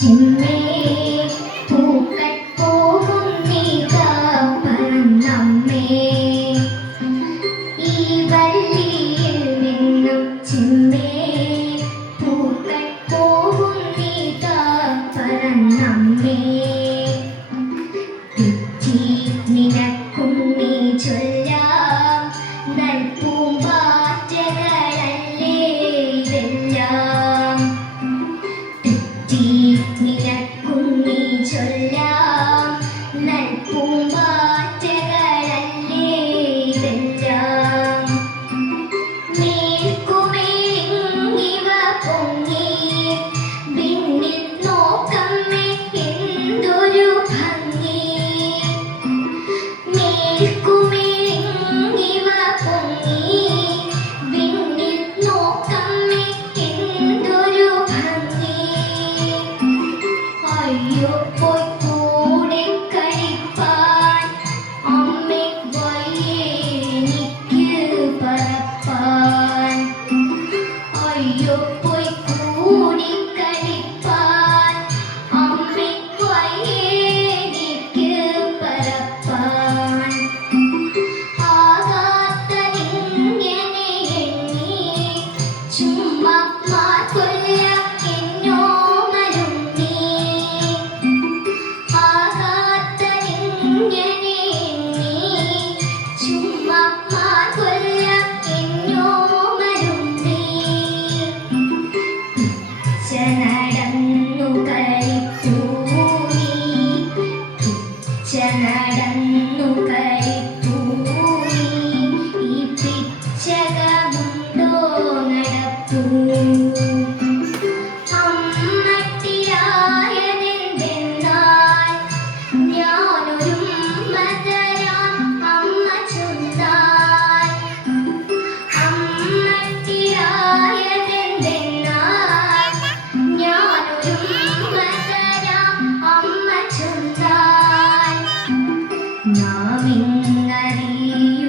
ചിമ്മേ പൂക്കൾ പോകും നീതാ പറന്നമ്മേ ഈ വള്ളിയിൽ നിന്നും ചിമ്മേ പൂക്കൾ പോകും നീതാ പറന്നമ്മേ തെറ്റി നിനക്കും നീ ചൊല്ലാം നൽപൂമ്പാറ്റകളല്ലേ ഇതെല്ലാം തെറ്റി നിനക്കും നീ ചൊല്ലാം നൽപൂമ്പാറ്റകളല്ലേ ഇതെല്ലാം മേൽക്കുമേലിങ്ങിവ പൊങ്ങി വിണ്ണിൽ നോക്കമ്മേ എന്തൊരു ഭംഗി മേൽക്കുമേലിങ്ങിവ പൊങ്ങി വിണ്ണിൽ നോക്കമ്മേ എന്തൊരു ഭംഗി അയ്യോ പോയി കൂടെ കളിപ്പാൻ അമ്മേ വയ്യേ എനിക്ക് പറപ്പാൻ അയ്യോ പോയി കൂടി കളിപ്പാൻ അമ്മേ വയ്യേ എനിക്ക് പറപ്പാൻ ആകാത്തതിങ്ങനെ എണ്ണി ചുമ്മാ മാർക്കൊല്ല എന്നോമലുണ്ണി ആകാത്തതിങ്ങനെ എണ്ണി ചുമ്മാ മാർക്കൊല്ല എന്നോമലുണ്ണി നടന്നു കളിപ്പൂ നീ നടന്നു കളിപ്പൂ നീ ഈ പിച്ചകമുണ്ടോ നടപ്പൂ അമ്മട്ടിയായതെന്തെന്നാൽ ഞാനൊരുമ്മ തരാം അമ്മ ചൊന്നാൽ അമ്മട്ടിയായതെന്തെന്നാൽ ഞാനൊരുമ്മ തരാം അമ്മ ചൊന്നാൽ നാമിങ്ങറിയ